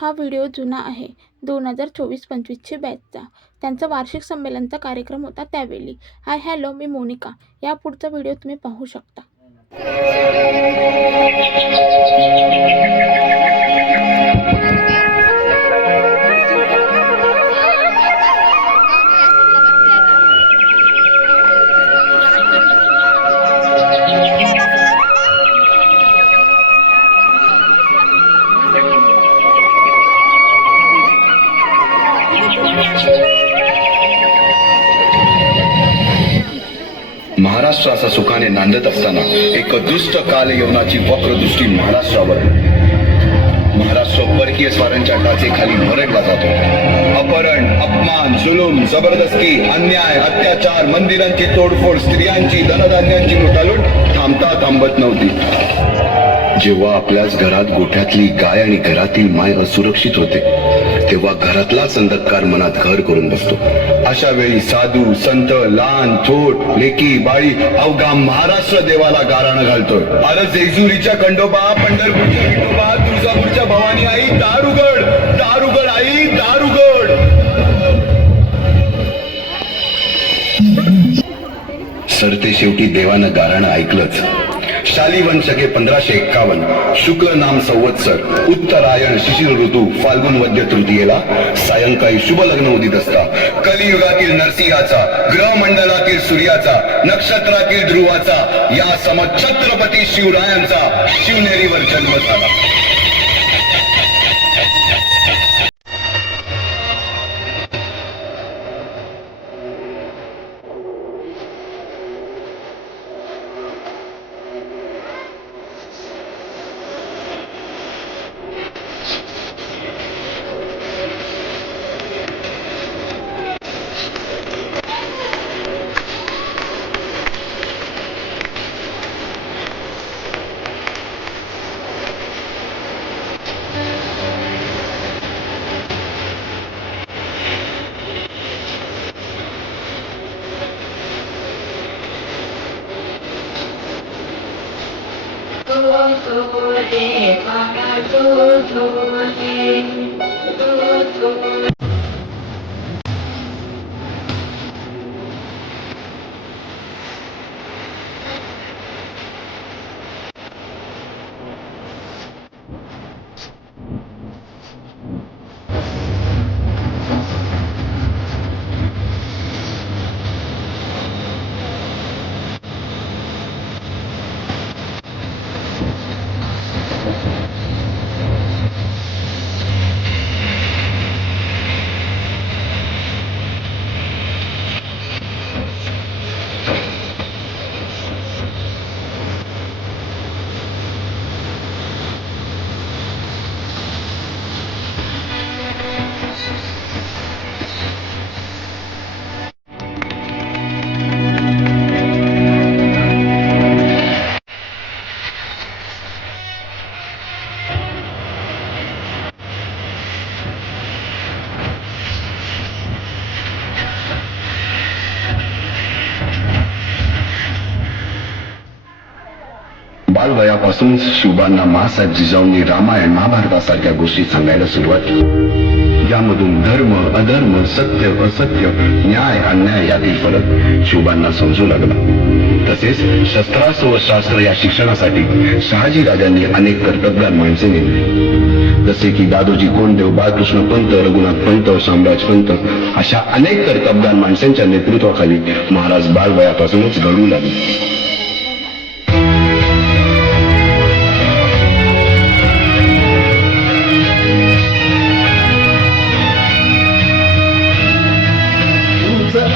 हा व्हिडिओ जुना आहे, 2024-25ची बॅचचा. त्यांचा वार्षिक संमेलनाचा कार्यक्रम होता त्यावेळी. हाय हॅलो, मी मोनिका. या पुढचा व्हिडिओ तुम्ही पाहू शकता. महाराष्ट्र असा सुखाने नांदत असताना एक दुष्ट काल यवनाची वक्रदृष्टी महाराष्ट्रावर. महाराष्ट्र परकीय स्वारांच्या टाचेखाली मरडला जातो. अपहरण, अपमान, जुलूम, जबरदस्ती, अन्याय, अत्याचार, मंदिरांची तोडफोड, स्त्रियांची, धनधान्यांची लुटालूट थांबत नव्हती. जेव्हा आपल्याच घरात गोठ्यातली गाय आणि घरातील माय असुरक्षित होते, तेव्हा घरातलाच अंधकार मनात घर करून बसतो. अशा वेळी साधू, संत, लहान, थोट, लेकी, बाळी अवघा महाराष्ट्र देवाला गाराणं घालतोय. अरे जेजुरीच्या खंडोबा, पंढरपूरच्या विठोबा, तुळजापूरच्या भवानी आई, दार उघड, दार उघड आई, दार उघड. सरते शेवटी देवानं गाराणं ऐकलंच. शालिवन शके 1551 शुक्ल नाम संवत्सर, उत्तरायण, शिशिर ऋतू, फाल्गुन वद्य तृतीयेला सायंकाळी शुभ लग्न उदित असता कलियुगातील नरसिंहाचा, ग्रहमंडलातील सूर्याचा, नक्षत्रातील ध्रुवाचा, या समछत्रपती शिवरायांचा शिवनेरीवर जन्म झाला. बालवयापासून शिवबांना माँसाहेब जिजाऊंनी रामायण महाभारतासारख्या गोष्टी सांगायला सुरुवात केली. यामधून धर्म, अधर्म, सत्य, असत्य, न्याय, अन्याय यातील फरक शिवबांना समजू लागला. तसेच शस्त्रास्त्र व शास्त्र या शिक्षणासाठी शहाजी राजांनी अनेक कर्तबगार माणसे नेमली. जसे की दादोजी कोंडदेव, बाळकृष्ण पंत, रघुनाथ पंत, शामराज पंत अशा अनेक कर्तबगार माणसांच्या नेतृत्वाखाली महाराज बालवयापासूनच घडू लागले.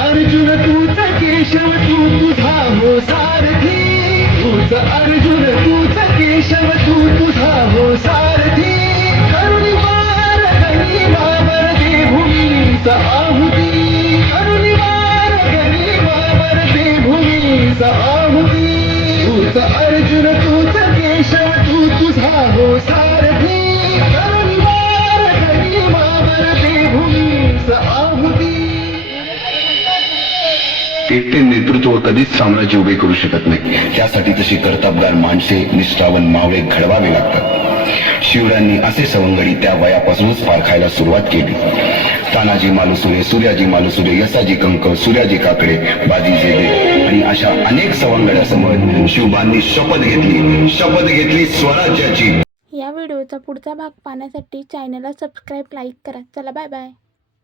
अर्जुन तूच केशव, तू तुझा हो सारथी. तूच अर्जुन तूच केशव, तू तुझा हो सारथी. करुणी वार गनिमावर दे भूमीचा आहुती. करुणी वार गनिमावर दे भूमीचा आहुती. एकटे नेतृत्व कधीच साम्राज्य उभे करू शकत नाही. त्यासाठी तशी कर्तबगार माणसे, निष्ठावंत मावळे घडवावे लागतात. शिवरायांनी असे सवंगडी त्या वयापासूनच पारखायला सुरुवात केली. तानाजी मालुसरे, सूर्याजी मालुसरे, यसाजी कंक, सूर्याजी काकडे, बाजी जेगे आणि अशा अनेक सवंगड्यासमोर शिवबांनी शपथ घेतली स्वराज्याची. या व्हिडिओचा पुढचा भाग पाहण्यासाठी चॅनलला सबस्क्राईब, लाईक करा. चला बाय बाय.